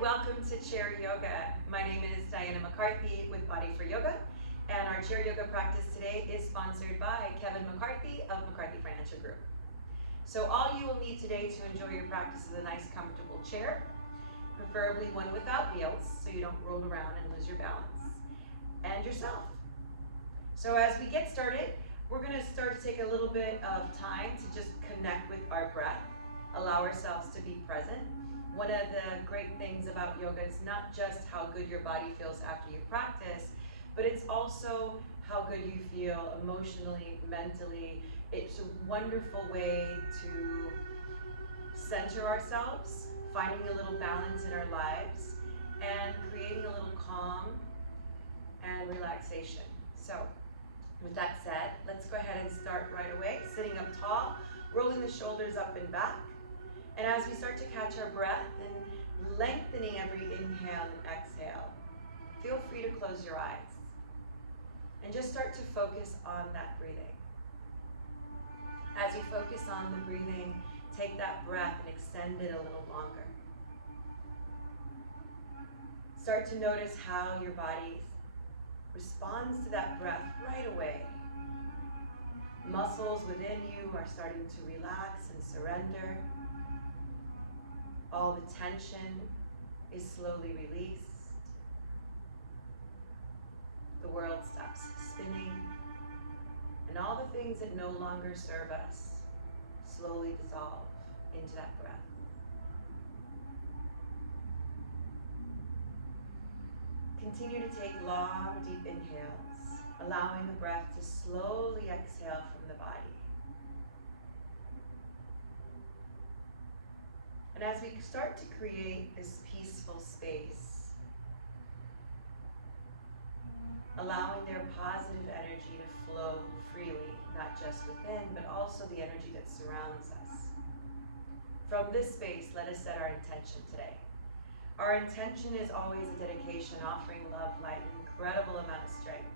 welcome to Chair Yoga. My name is Diana McCarthy with Body for Yoga, and our Chair Yoga practice today is sponsored by Kevin McCarthy of McCarthy Financial Group. So all you will need today to enjoy your practice is a nice comfortable chair, preferably one without wheels so you don't roll around and lose your balance, and yourself. So as we get started, we're going to start to take a little bit of time to just connect with our breath, allow ourselves to be present. One of the great things about yoga is not just how good your body feels after you practice, but it's also how good you feel emotionally, mentally. It's a wonderful way to center ourselves, finding a little balance in our lives, and creating a little calm and relaxation. So, with that said, let's go ahead and start right away. Sitting up tall, rolling the shoulders up and back. And as we start to catch our breath and lengthening every inhale and exhale, feel free to close your eyes and just start to focus on that breathing. As you focus on the breathing, take that breath and extend it a little longer. Start to notice how your body responds to that breath right away. Muscles within you are starting to relax and surrender. All the tension is slowly released. The world stops spinning, and all the things that no longer serve us slowly dissolve into that breath. Continue to take long, deep inhales, allowing the breath to slowly exhale from the body. And as we start to create this peaceful space, allowing their positive energy to flow freely, not just within, but also the energy that surrounds us. From this space, let us set our intention today. Our intention is always a dedication, offering love, light, an incredible amount of strength.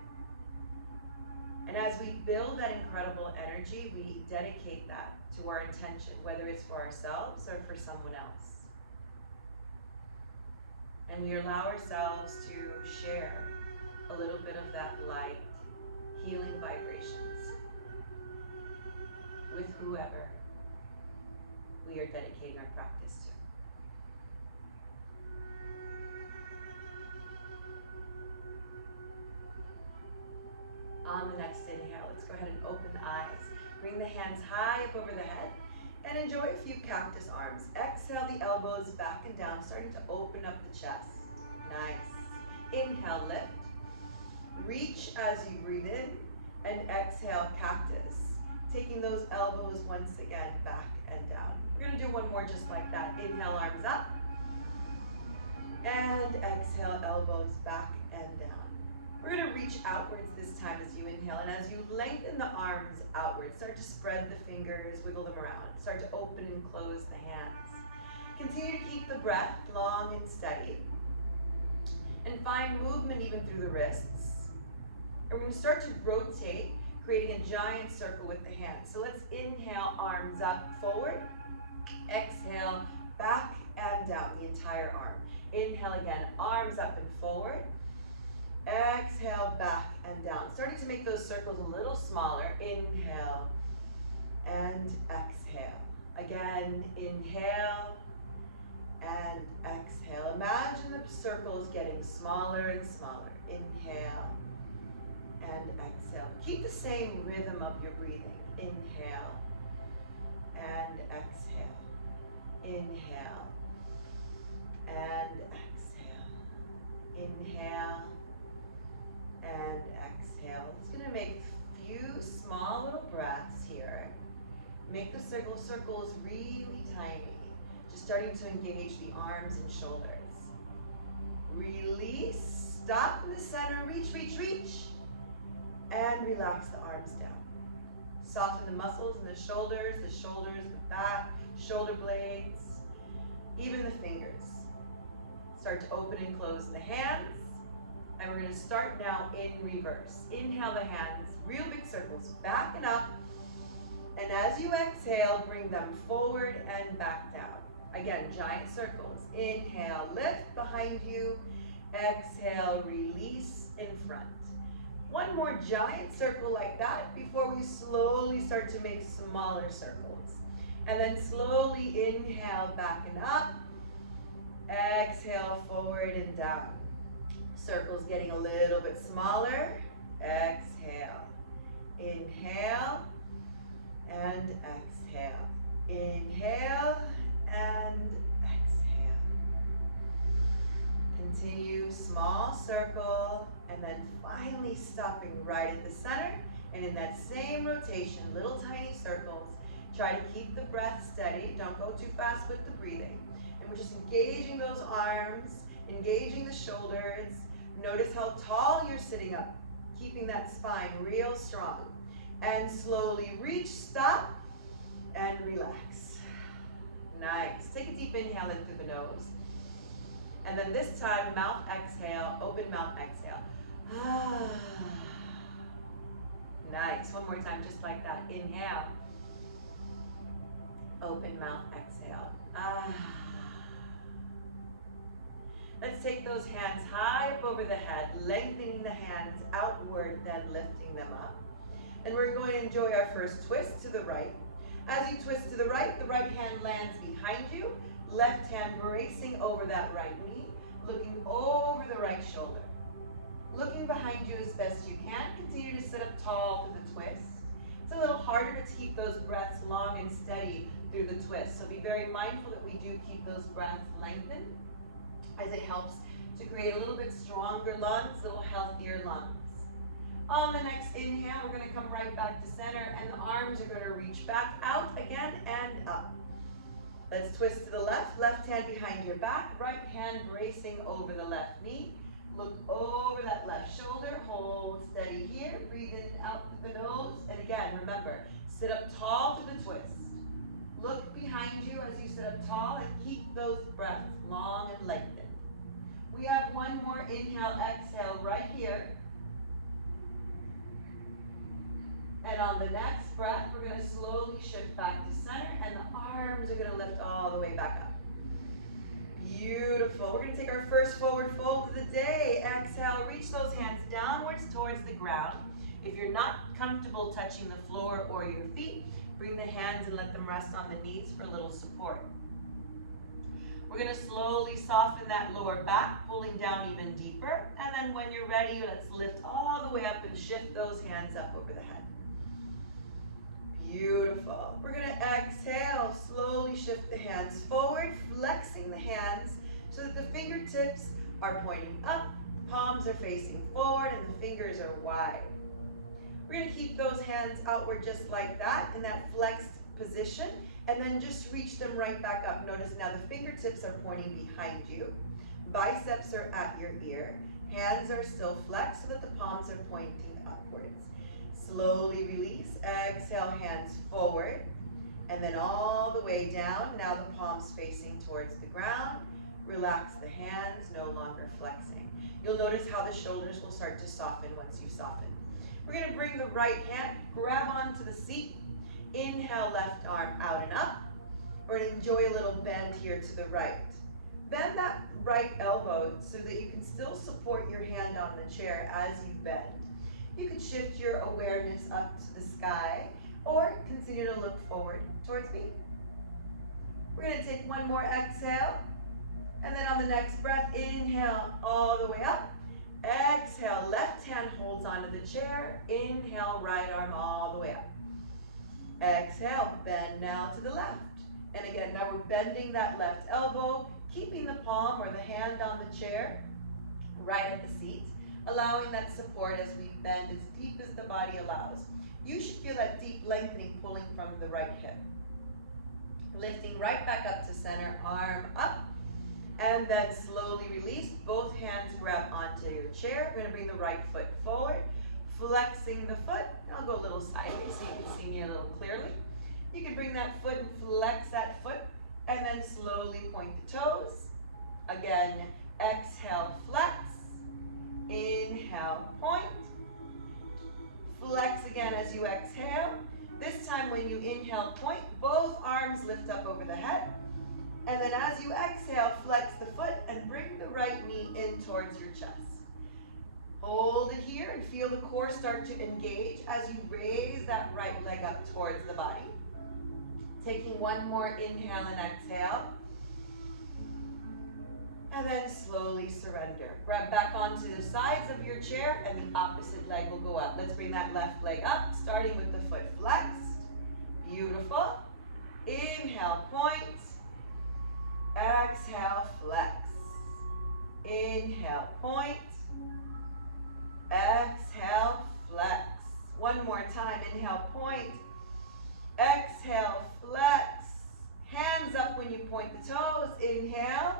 And as we build that incredible energy, we dedicate that to our intention, whether it's for ourselves or for someone else. And we allow ourselves to share a little bit of that light, healing vibrations with whoever we are dedicating our practice to. On the next inhale, let's go ahead and open the eyes. Bring the hands high up over the head and enjoy a few cactus arms. Exhale the elbows back and down, starting to open up the chest. Nice. Inhale, lift. Reach as you breathe in, and exhale, cactus. Taking those elbows once again back and down. We're going to do one more just like that. Inhale, arms up. And exhale, elbows back and down. We're going to reach outwards this time as you inhale, and as you lengthen the arms outwards, start to spread the fingers, wiggle them around. Start to open and close the hands. Continue to keep the breath long and steady, and find movement even through the wrists. And we're going to start to rotate, creating a giant circle with the hands. So let's inhale, arms up, forward. Exhale, back and down, the entire arm. Inhale again, arms up and forward. Exhale, back and down. Starting to make those circles a little smaller. Inhale and exhale. Again, inhale and exhale. Imagine the circles getting smaller and smaller. Inhale and exhale. Keep the same rhythm of your breathing. Inhale and exhale. Inhale and exhale. Inhale and exhale. It's going to make a few small little breaths here. Make the circles really tiny. Just starting to engage the arms and shoulders. Release. Stop in the center. Reach, reach, reach. And relax the arms down. Soften the muscles in the shoulders, the back, shoulder blades, even the fingers. Start to open and close the hands. And we're going to start now in reverse. Inhale the hands, real big circles, back and up. And as you exhale, bring them forward and back down. Again, giant circles. Inhale, lift behind you. Exhale, release in front. One more giant circle like that before we slowly start to make smaller circles. And then slowly inhale, back and up. Exhale, forward and down. Circles getting a little bit smaller. Exhale. Inhale and exhale. Inhale and exhale. Continue small circle and then finally stopping right at the center. And in that same rotation, little tiny circles, try to keep the breath steady. Don't go too fast with the breathing. And we're just engaging those arms, engaging the shoulders. Notice how tall you're sitting up, keeping that spine real strong. And slowly reach, stop, and relax. Nice. Take a deep inhale in through the nose. And then this time, mouth exhale, open mouth exhale. Ah. Nice. One more time, just like that. Inhale. Open mouth exhale. Ah. Let's take those hands high up over the head, lengthening the hands outward, then lifting them up. And we're going to enjoy our first twist to the right. As you twist to the right hand lands behind you, left hand bracing over that right knee, looking over the right shoulder. Looking behind you as best you can. Continue to sit up tall through the twist. It's a little harder to keep those breaths long and steady through the twist, so be very mindful that we do keep those breaths lengthened, as it helps to create a little bit stronger lungs, a little healthier lungs. On the next inhale, we're going to come right back to center, and the arms are going to reach back out again and up. Let's twist to the left, left hand behind your back, right hand bracing over the left knee. Look over that left shoulder, hold steady here, breathe in out through the nose, and again, remember, sit up tall through the twist. Look behind you as you sit up tall and keep those breaths long and lengthened. We have one more inhale, exhale right here. And on the next breath, we're going to slowly shift back to center, and the arms are going to lift all the way back up. Beautiful. We're going to take our first forward fold of the day. Exhale, reach those hands downwards towards the ground. If you're not comfortable touching the floor or your feet, bring the hands and let them rest on the knees for a little support. We're going to slowly soften that lower back, pulling down even deeper. And then when you're ready, let's lift all the way up and shift those hands up over the head. Beautiful. We're going to exhale, slowly shift the hands forward, flexing the hands so that the fingertips are pointing up, palms are facing forward, and the fingers are wide. We're going to keep those hands outward just like that in that flexed position, and then just reach them right back up. Notice now the fingertips are pointing behind you. Biceps are at your ear. Hands are still flexed so that the palms are pointing upwards. Slowly release, exhale, hands forward, and then all the way down. Now the palms facing towards the ground. Relax the hands, no longer flexing. You'll notice how the shoulders will start to soften once you've softened. We're going to bring the right hand, grab onto the seat. Inhale, left arm out and up. We're going to enjoy a little bend here to the right. Bend that right elbow so that you can still support your hand on the chair as you bend. You could shift your awareness up to the sky or continue to look forward towards me. We're going to take one more exhale, and then on the next breath, inhale all the way up. Exhale, left hand holds onto the chair. Inhale, right arm all the way up. Exhale, bend now to the left. And again, now we're bending that left elbow, keeping the palm or the hand on the chair right at the seat, allowing that support as we bend as deep as the body allows. You should feel that deep lengthening pulling from the right hip. Lifting right back up to center, arm up, and then slowly release. Both hands grab onto your chair. We're going to bring the right foot forward, flexing the foot. I'll go a little sideways so you can see me a little clearly. You can bring that foot and flex that foot, and then slowly point the toes. Again, exhale, flex. Inhale, point. Flex again as you exhale. This time when you inhale, point, both arms lift up over the head. And then and feel the core start to engage as you raise that right leg up towards the body. Taking one more inhale and exhale. And then slowly surrender. Grab back onto the sides of your chair and the opposite leg will go up. Let's bring that left leg up, starting with the foot flexed. Beautiful. Inhale, point. Exhale, flex. Inhale, point. Exhale, flex. One more time. Inhale, point. Exhale, flex. Hands up when you point the toes. Inhale.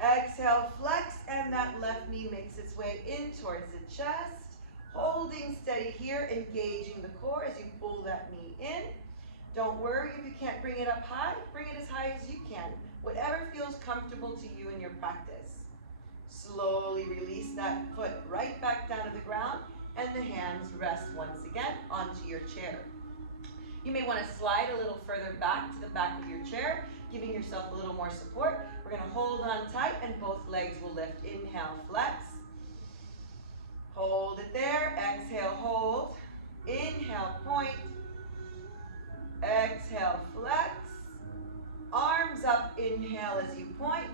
Exhale, flex, and that left knee makes its way in towards the chest. Holding steady here, engaging the core as you pull that knee in. Don't worry if you can't bring it up high. Bring it as high as you can. Whatever feels comfortable to you in your practice. Slowly release that foot right back down to the ground, and the hands rest once again onto your chair. You may want to slide a little further back to the back of your chair, giving yourself a little more support. We're going to hold on tight and both legs will lift. Inhale, flex. Hold it there. Exhale, hold. Inhale, point. Exhale, flex. Arms up, inhale as you point.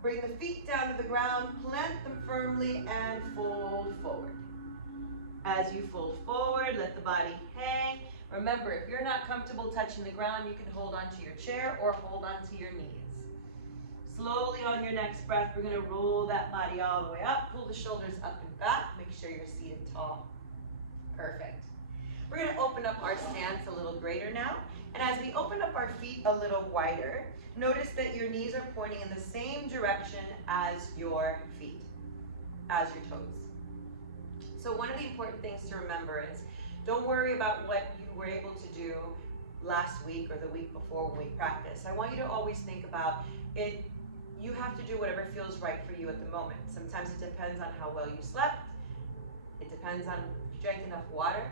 Bring the feet down to the ground, plant them firmly and fold forward. As you fold forward, let the body hang. Remember, if you're not comfortable touching the ground, you can hold onto your chair or hold onto your knees. Slowly on your next breath, we're going to roll that body all the way up. Pull the shoulders up and back. Make sure you're seated tall. Perfect. We're going to open up our stance a little greater now. And as we open up our feet a little wider, notice that your knees are pointing in the same direction as your feet, as your toes. So one of the important things to remember is, don't worry about what you were able to do last week or the week before when we practice. I want you to always think about it. You have to do whatever feels right for you at the moment. Sometimes it depends on how well you slept. It depends on if you drank enough water.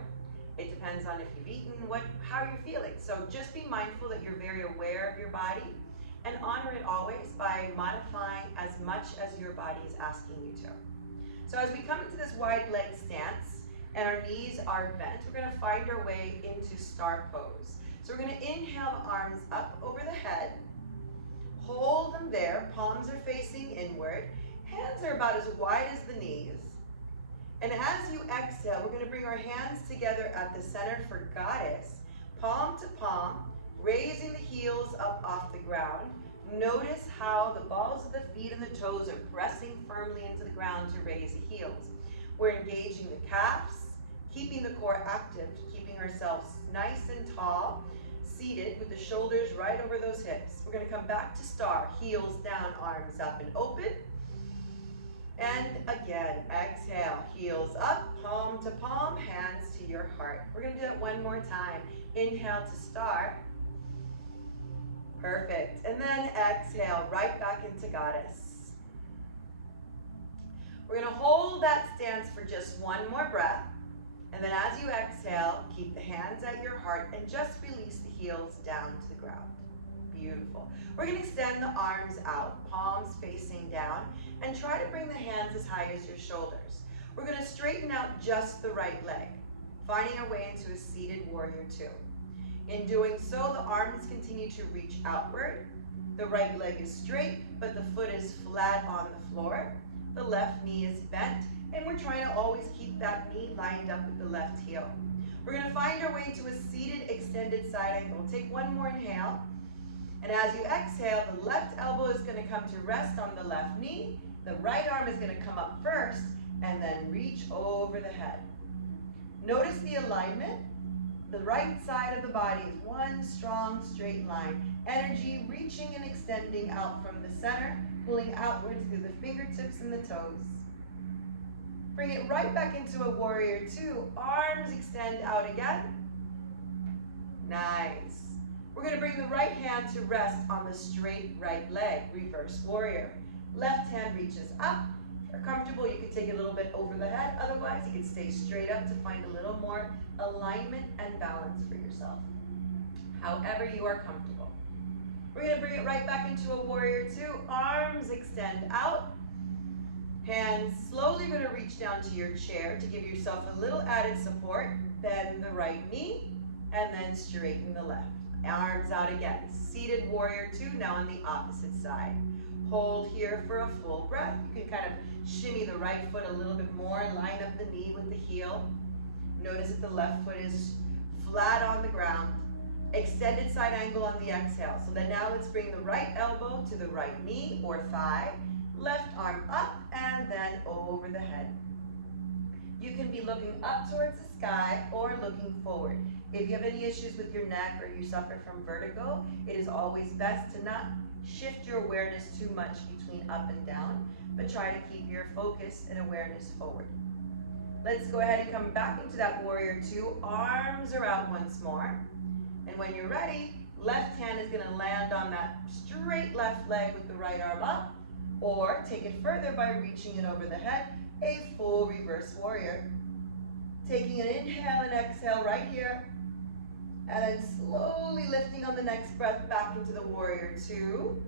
It depends on if you've eaten, how you're feeling. So just be mindful that you're very aware of your body and honor it always by modifying as much as your body is asking you to. So as we come into this wide leg stance and our knees are bent, we're going to find our way into star pose. So we're going to inhale the arms up over the head. Hold them there. Palms are facing inward. Hands are about as wide as the knees. And as you exhale, we're going to bring our hands together at the center for goddess. Palm to palm, raising the heels up off the ground. Notice how the balls of the feet and the toes are pressing firmly into the ground to raise the heels. We're engaging the calves, keeping the core active, keeping ourselves nice and tall, seated with the shoulders right over those hips. We're going to come back to star, heels down, arms up and open. And again, exhale, heels up, palm to palm, hands to your heart. We're going to do it one more time. Inhale to star. Perfect. And then exhale, right back into goddess. We're going to hold that stance for just one more breath. And then as you exhale, keep the hands at your heart and just release the heels down to the ground. Beautiful. We're going to extend the arms out, palms facing down, and try to bring the hands as high as your shoulders. We're going to straighten out just the right leg, finding our way into a seated warrior two. In doing so, the arms continue to reach outward. The right leg is straight, but the foot is flat on the floor. The left knee is bent, and we're trying to always keep that knee lined up with the left heel. We're going to find our way to a seated extended side angle. Take one more inhale. And as you exhale, the left elbow is going to come to rest on the left knee. The right arm is going to come up first and then reach over the head. Notice the alignment. The right side of the body is one strong straight line. Energy reaching and extending out from the center, pulling outwards through the fingertips and the toes. Bring it right back into a warrior two. Arms extend out again. Nice. We're going to bring the right hand to rest on the straight right leg, reverse warrior. Left hand reaches up. If you're comfortable, you can take it a little bit over the head. Otherwise, you can stay straight up to find a little more alignment and balance for yourself. However you are comfortable. We're going to bring it right back into a warrior two. Arms extend out. Hands slowly going to reach down to your chair to give yourself a little added support. Bend the right knee and then straighten the left. Arms out again. Seated warrior two, now on the opposite side. Hold here for a full breath. You can kind of shimmy the right foot a little bit more, line up the knee with the heel. Notice that the left foot is flat on the ground. Extended side angle on the exhale. So then now let's bring the right elbow to the right knee or thigh. Left arm up and then over the head. You can be looking up towards the sky or looking forward. If you have any issues with your neck or you suffer from vertigo, it is always best to not shift your awareness too much between up and down, but try to keep your focus and awareness forward. Let's go ahead and come back into that warrior two. Arms are out once more. And when you're ready, left hand is going to land on that straight left leg with the right arm up, or take it further by reaching it over the head, a full reverse warrior. Taking an inhale and exhale right here, and then slowly lifting on the next breath back into the warrior two.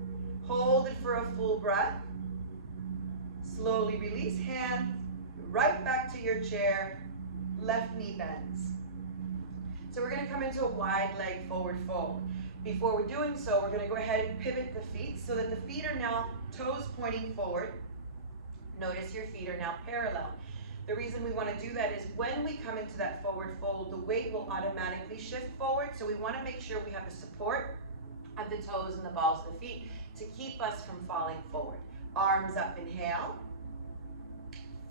Hold it for a full breath. Slowly release hands, right back to your chair, left knee bends. So we're going to come into a wide leg forward fold. Before we're doing so, we're going to go ahead and pivot the feet so that the feet are now toes pointing forward. Notice your feet are now parallel. The reason we want to do that is when we come into that forward fold, the weight will automatically shift forward. So we want to make sure we have a support of the toes and the balls of the feet to keep us from falling forward. Arms up, inhale.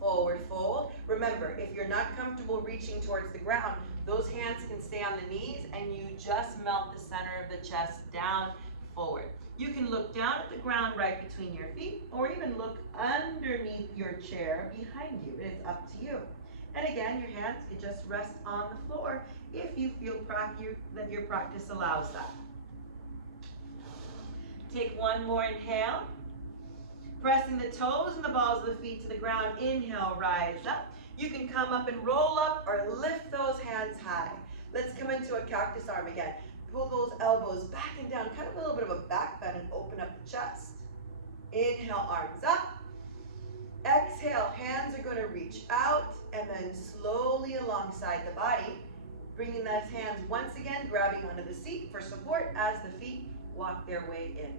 Forward fold. Remember, if you're not comfortable reaching towards the ground, those hands can stay on the knees and you just melt the center of the chest down forward. You can look down at the ground right between your feet or even look underneath your chair behind you. It's up to you. And again, your hands can just rest on the floor if you feel that your practice allows that. Take one more inhale. Pressing the toes and the balls of the feet to the ground. Inhale, rise up. You can come up and roll up or lift those hands high. Let's come into a cactus arm again. Pull those elbows back and down, kind of a little bit of a back bend and open up the chest. Inhale, arms up. Exhale, hands are going to reach out and then slowly alongside the body, bringing those hands once again, grabbing onto the seat for support as the feet walk their way in.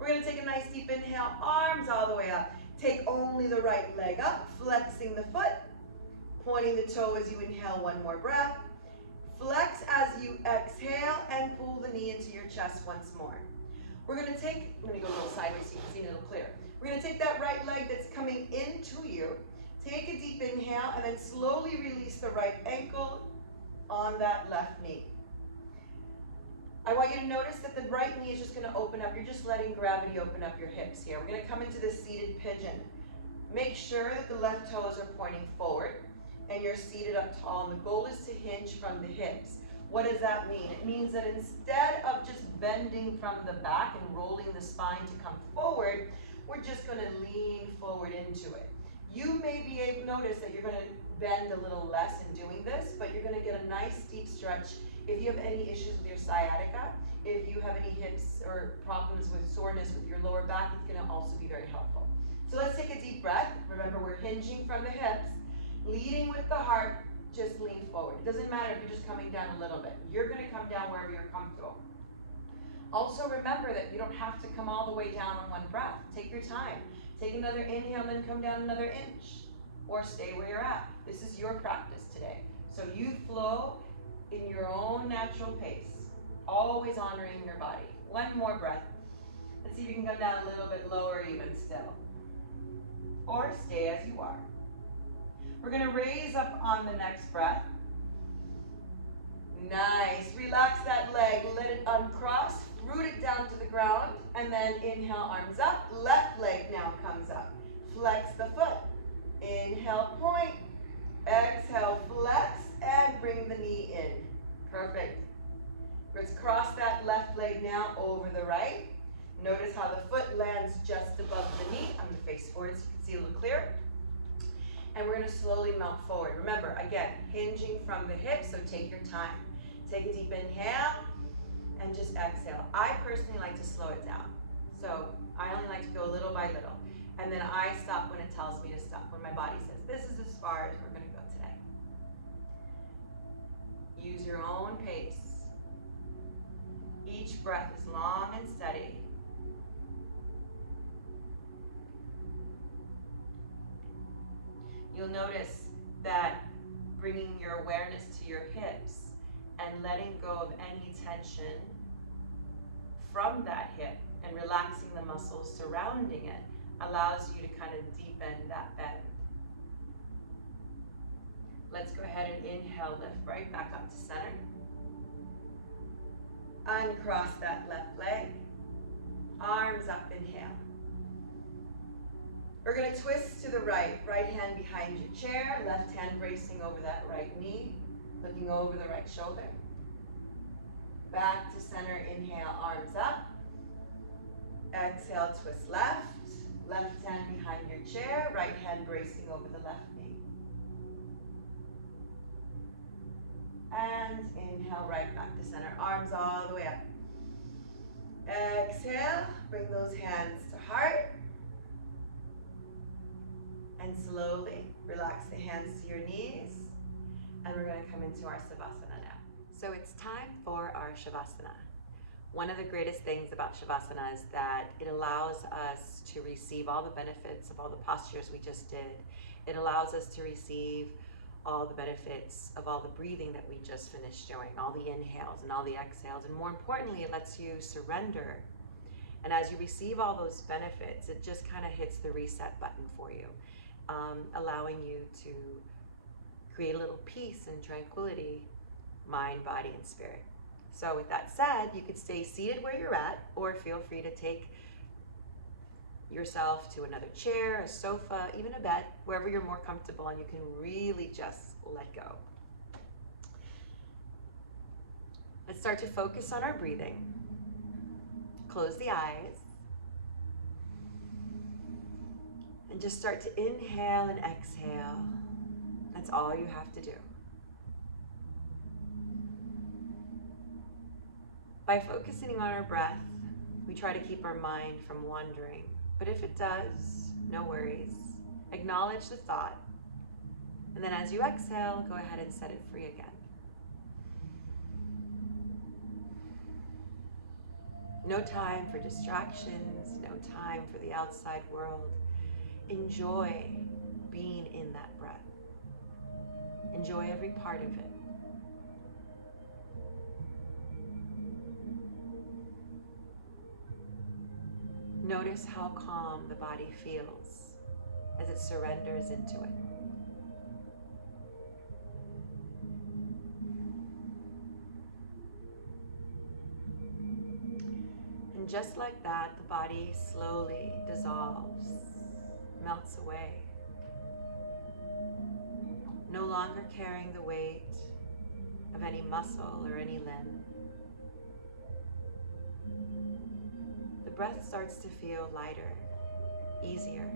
We're going to take a nice deep inhale, arms all the way up. Take only the right leg up, flexing the foot, pointing the toe as you inhale, one more breath. Flex as you exhale and pull the knee into your chest once more. I'm going to go a little sideways so you can see it a little clearer. We're going to take that right leg that's coming into you, take a deep inhale, and then slowly release the right ankle on that left knee. I want you to notice that the right knee is just going to open up. You're just letting gravity open up your hips here. We're going to come into the seated pigeon. Make sure that the left toes are pointing forward and you're seated up tall. And the goal is to hinge from the hips. What does that mean? It means that instead of just bending from the back and rolling the spine to come forward, we're just going to lean forward into it. You may be able to notice that you're going to bend a little less in doing this, but you're going to get a nice deep stretch. If you have any issues with your sciatica, if you have any hips or problems with soreness with your lower back, it's going to also be very helpful. So let's take a deep breath. Remember, we're hinging from the hips, leading with the heart, just lean forward. It doesn't matter if you're just coming down a little bit. You're going to come down wherever you're comfortable. Also remember that you don't have to come all the way down on one breath. Take your time. Take another inhale and then come down another inch. Or stay where you're at. This is your practice today. So you flow in your own natural pace, always honoring your body. One more breath. Let's see if you can come down a little bit lower even still. Or stay as you are. We're going to raise up on the next breath. Nice. Relax that leg. Let it uncross. Root it down to the ground. And then inhale, arms up. Left leg now comes up. Flex the foot. Inhale, point. Exhale, flex. And bring the knee in. Perfect. Let's cross that left leg now over the right. Notice how the foot lands just above the knee. I'm going to face forward so you can see a little clearer. And we're going to slowly melt forward. Remember, again, hinging from the hips, so take your time. Take a deep inhale and just exhale. I personally like to slow it down. So I only like to go little by little. And then I stop when it tells me to stop, when my body says, this is as far as we're going to go today. Use your own pace. Each breath is long and steady. You'll notice that bringing your awareness to your hips and letting go of any tension from that hip and relaxing the muscles surrounding it allows you to kind of deepen that bend. Let's go ahead and inhale, lift right back up to center. Uncross that left leg. Arms up, inhale. We're going to twist to the right. Right hand behind your chair, left hand bracing over that right knee, looking over the right shoulder. Back to center, inhale, arms up. Exhale, twist left. Left hand behind your chair, right hand bracing over the left knee. And inhale, right back to center, arms all the way up. Exhale, bring those hands to heart. And slowly relax the hands to your knees. And we're going to come into our Savasana now. So it's time for our Shavasana. One of the greatest things about Shavasana is that it allows us to receive all the benefits of all the postures we just did. It allows us to receive all the benefits of all the breathing that we just finished doing, all the inhales and all the exhales. And more importantly, it lets you surrender. And as you receive all those benefits, it just kind of hits the reset button for you, allowing you to create a little peace and tranquility, mind, body, and spirit. So with that said, you could stay seated where you're at, or feel free to take yourself to another chair, a sofa, even a bed, wherever you're more comfortable, and you can really just let go. Let's start to focus on our breathing. Close the eyes. And just start to inhale and exhale. That's all you have to do. By focusing on our breath, we try to keep our mind from wandering. But if it does, no worries. Acknowledge the thought. And then as you exhale, go ahead and set it free again. No time for distractions, no time for the outside world. Enjoy being in that breath. Enjoy every part of it. Notice how calm the body feels as it surrenders into it. And just like that, the body slowly dissolves, melts away. No longer carrying the weight of any muscle or any limb. The breath starts to feel lighter, easier.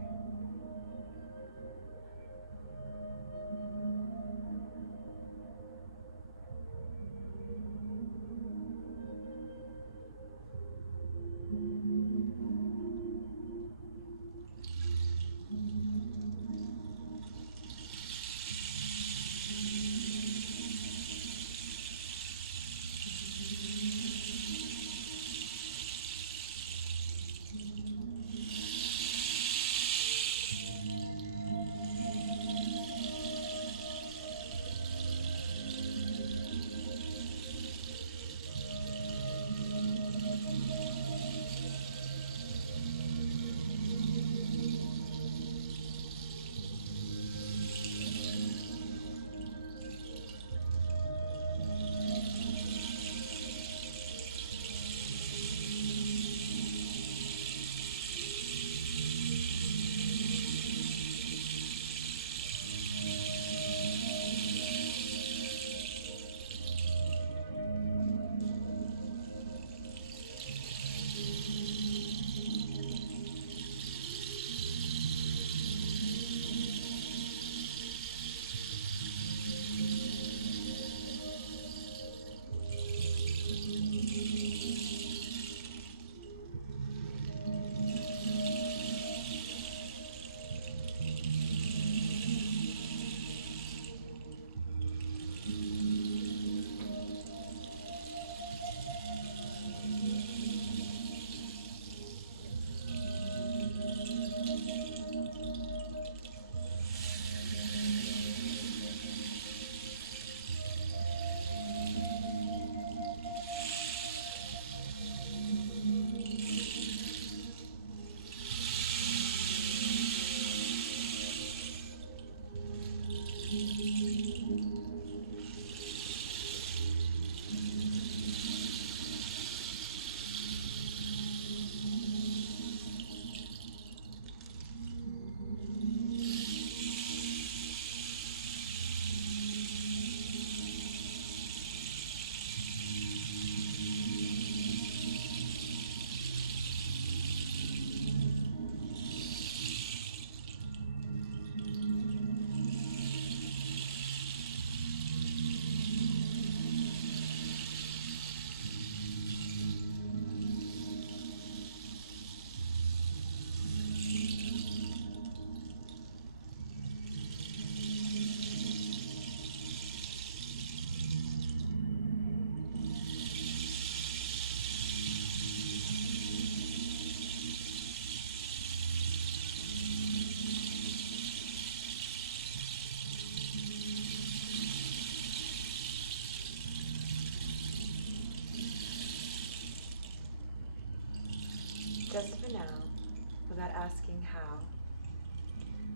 asking how.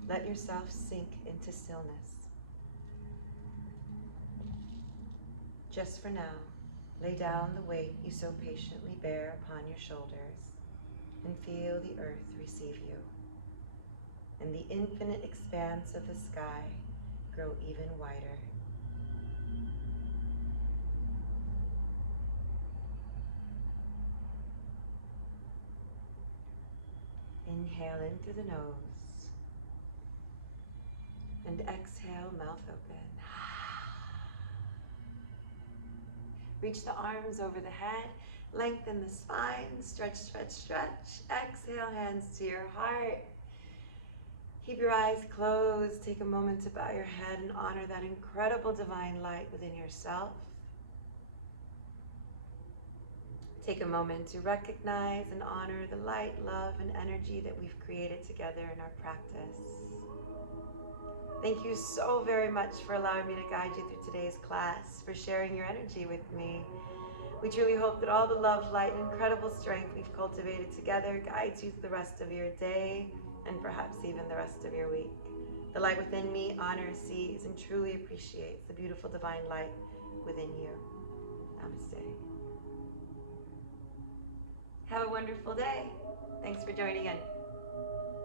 Let yourself sink into stillness. Just for now, lay down the weight you so patiently bear upon your shoulders and feel the earth receive you, and the infinite expanse of the sky grow even wider. Inhale in through the nose and exhale, mouth open. Reach the arms over the head, lengthen the spine, stretch, stretch, stretch. Exhale, hands to your heart. Keep your eyes closed. Take a moment to bow your head and honor that incredible divine light within yourself. Take a moment to recognize and honor the light, love, and energy that we've created together in our practice. Thank you so very much for allowing me to guide you through today's class, for sharing your energy with me. We truly hope that all the love, light, and incredible strength we've cultivated together guides you through the rest of your day and perhaps even the rest of your week. The light within me honors, sees, and truly appreciates the beautiful divine light within you. Namaste. Have a wonderful day. Thanks for joining in.